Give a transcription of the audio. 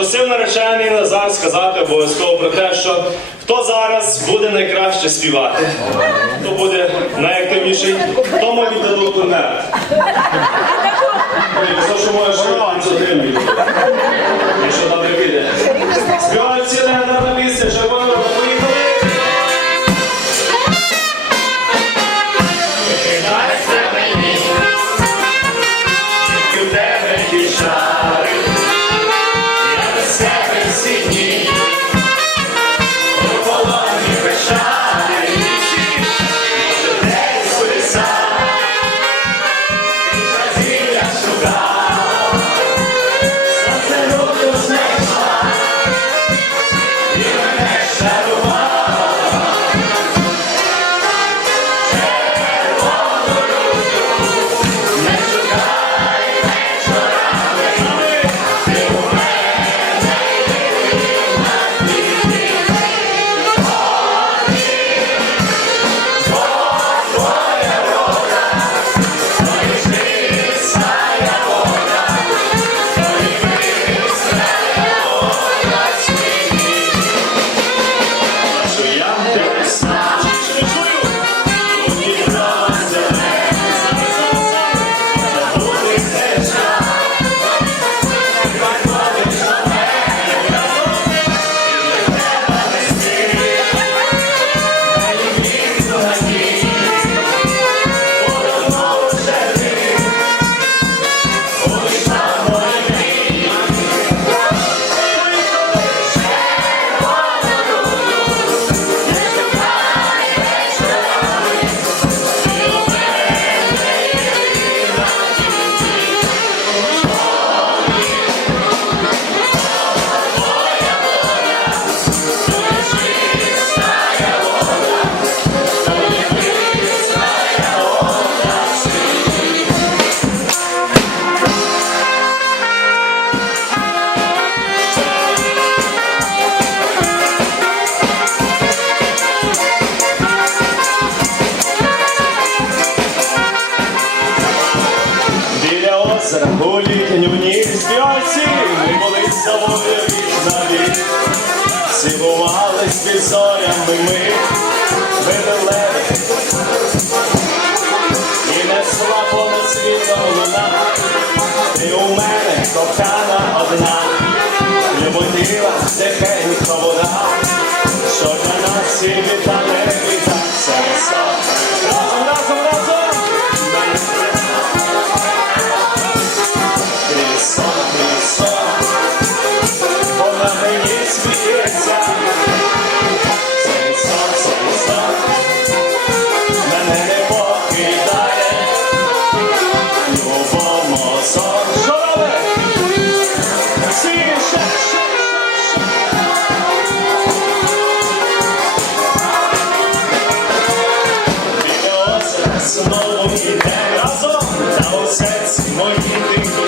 Просив наречений Назар сказати обов'язково про те, що хто зараз буде найкраще співати, хто буде найактивніший, тому віддадуть конверт. Все, що можеш, це. sets, my things.